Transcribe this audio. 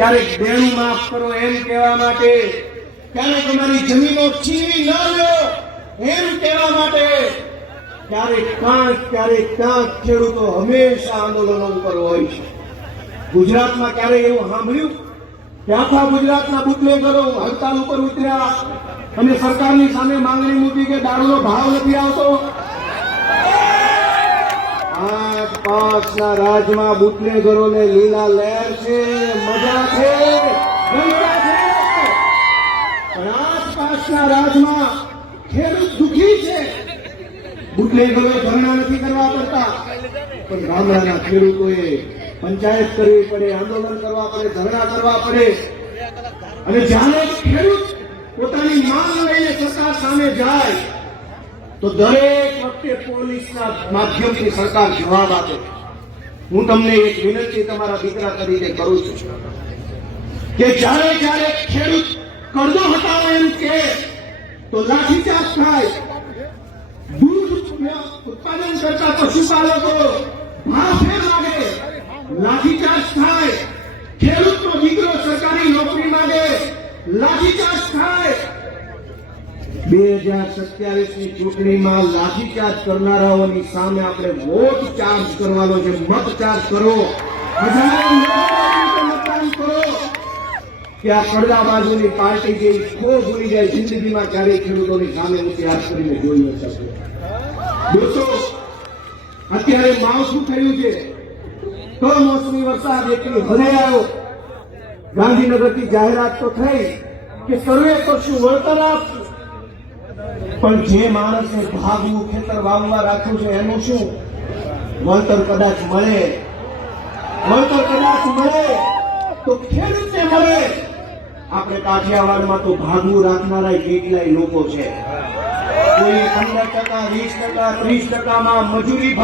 ક્યારેક દેણું માફ કરો એમ કહેવા માટે, ક્યારેક અમારી જમીનો છીનવી ન લો એમ કહેવા માટે, ક્યારેક ક્યાંક ખેડૂતો હંમેશા આંદોલનો ઉપર હોય છે. ગુજરાતમાં ક્યારેય એવું સાંભળ્યું કે આખા ગુજરાતના બુટલેગરો હડતાલ ઉપર ઉતર્યા અને સરકારની સામે માંગણી મૂકી કે દારૂનો ભાવ નથી આવતો? 5 રાજમાં બુટલેગરોને લીલા લહેર છે, મજા છે, ગંગા છે. પણ 5 રાજમાં ખેડૂત દુઃખી છે. બુટલેગરો ધરણા નથી કરવા પડતા, પણ ગામડાના ખેડૂતોએ પંચાયત કરવી પડે, આંદોલન કરવા પડે, ધરણા કરવા પડે. અને જ્યારે ખેડૂત પોતાની માંગ લઈને સરકાર સામે જાય તો દરેક વખતે પોલીસના માધ્યમથી સરકાર જવાબ આપે. હું તમને એક વિનંતી તમારા દીકરા તરીકે કરું છું કે જ્યારે ખેડૂત કરજો હટાવો એમ કે તો લાઠીચાર્જ થાય. દૂધ ઉત્પાદન કરતા પશુપાલકો ભાવ ફેર લાગે, લાઠીચાર્જ થાય. ખેડૂતનો દીકરો સરકારી નોકરી માંગે, લાઠીચાર્જ થાય. 2027ની ચૂંટણીમાં લાઠીચાર્જ કરનારાઓની સામે આપણે વોટ ચાર્જ કરવાનો છે. મત ચાર્જ કરો, મતદાન કરો કે આ પડદા બાજુની પાર્ટી જે ભૂલી જાય, જિંદગીમાં ક્યારેય ખેડૂતોની સામે ઊંચી હાથ કરીને જોઈ ન શકે. દોસ્તો, અત્યારે માવઠું થયું છે, કમોસમી વરસાદ એટલી હદે આવ્યો. ગાંધીનગરથી જાહેરાત તો થઈ કે સર્વે કરશું, વળતર આપશું. પણ જે માણસને ભાગવું, ખેતર વાવવા રાખ્યું છે એનું શું? વળતર કદાચ મળે તો ખેડૂતને મળે. આપણે કાઠિયાવાડમાં તો ભાગવું રાખનારા કેટલાય લોકો છે. કોઈ 15%, 20%, 30%માં મજૂરી